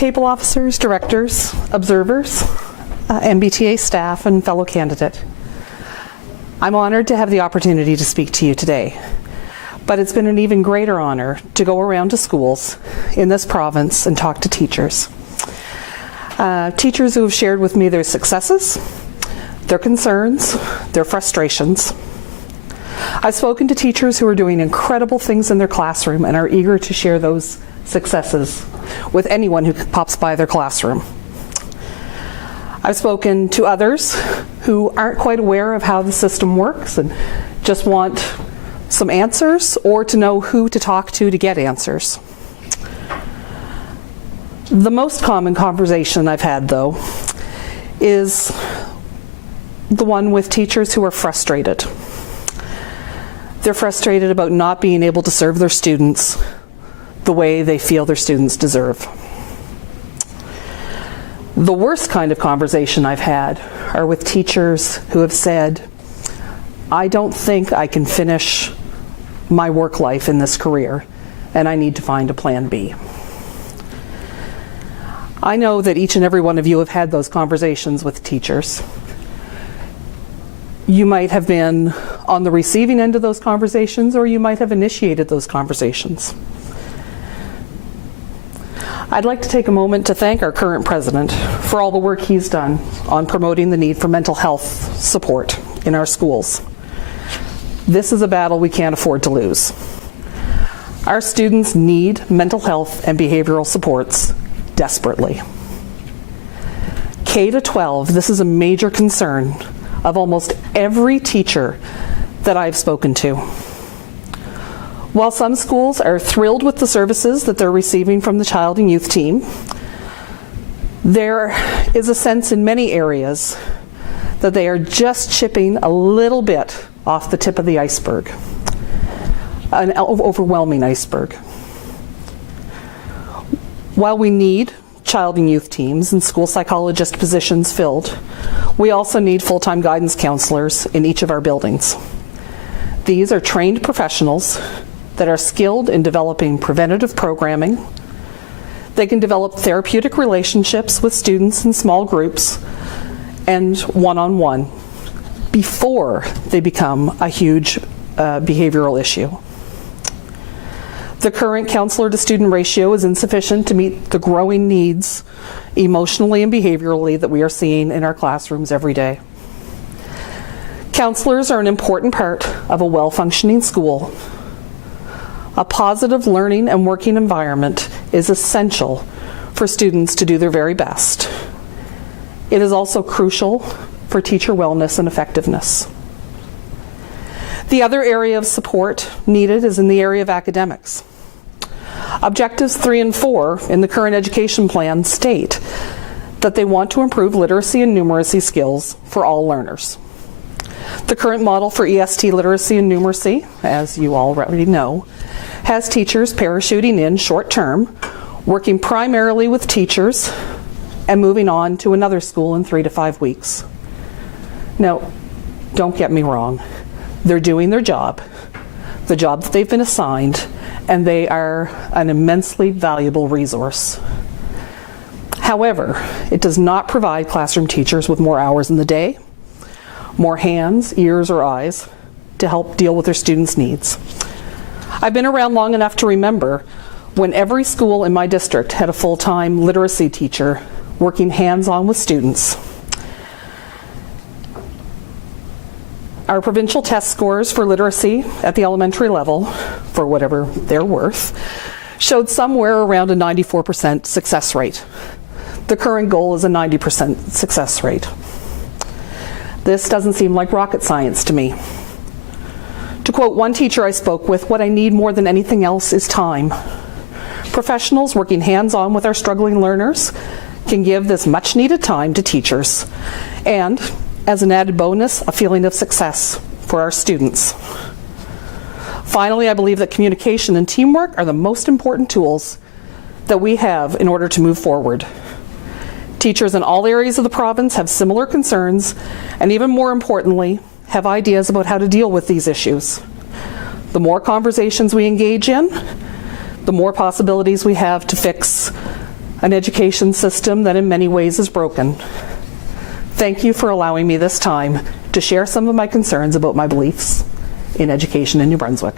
table officers, directors, observers, NBTA staff, and fellow candidate. I'm honored to have the opportunity to speak to you today, but it's been an even greater honor to go around to schools in this province and talk to teachers. Teachers who have shared with me their successes, their concerns, their frustrations. I've spoken to teachers who are doing incredible things in their classroom and are eager to share those successes with anyone who pops by their classroom. I've spoken to others who aren't quite aware of how the system works and just want some answers or to know who to talk to get answers. The most common conversation I've had, though, is the one with teachers who are frustrated. They're frustrated about not being able to serve their students the way they feel their students deserve. The worst kind of conversation I've had are with teachers who have said, I don't think I can finish my work life in this career, and I need to find a plan B. I know that each and every one of you have had those conversations with teachers. You might have been on the receiving end of those conversations, or you might have initiated those conversations. I'd like to take a moment to thank our current president for all the work he's done on promoting the need for mental health support in our schools. This is a battle we can't afford to lose. Our students need mental health and behavioral supports desperately. K-12, this is a major concern of almost every teacher that I've spoken to. While some schools are thrilled with the services that they're receiving from the child and youth team, there is a sense in many areas that they are just chipping a little bit off the tip of the iceberg, an overwhelming iceberg. While we need child and youth teams and school psychologist positions filled, we also need full-time guidance counselors in each of our buildings. These are trained professionals that are skilled in developing preventative programming. They can develop therapeutic relationships with students in small groups and one-on-one before they become a huge behavioral issue. The current counselor-to-student ratio is insufficient to meet the growing needs emotionally and behaviorally that we are seeing in our classrooms every day. Counselors are an important part of a well-functioning school. A positive learning and working environment is essential for students to do their very best. It is also crucial for teacher wellness and effectiveness. The other area of support needed is in the area of academics. Objectives 3 and 4 in the current education plan state that they want to improve literacy and numeracy skills for all learners. The current model for EST literacy and numeracy, as you already know, has teachers parachuting in short-term, working primarily with teachers, and moving on to another school in 3 to 5 weeks. Now, don't get me wrong. They're doing their job, the job that they've been assigned, and they are an immensely valuable resource. However, it does not provide classroom teachers with more hours in the day, more hands, ears, or eyes to help deal with their students' needs. I've been around long enough to remember when every school in my district had a full-time literacy teacher working hands-on with students. Our provincial test scores for literacy at the elementary level, for whatever they're worth, showed somewhere around a 94% success rate. The current goal is a 90% success rate. This doesn't seem like rocket science to me. To quote one teacher I spoke with, what I need more than anything else is time. Professionals working hands-on with our struggling learners can give this much-needed time to teachers, and, as an added bonus, a feeling of success for our students. Finally, I believe that communication and teamwork are the most important tools that we have in order to move forward. Teachers in all areas of the province have similar concerns, and even more importantly, have ideas about how to deal with these issues. The more conversations we engage in, the more possibilities we have to fix an education system that in many ways is broken. Thank you for allowing me this time to share some of my concerns about my beliefs in education in New Brunswick.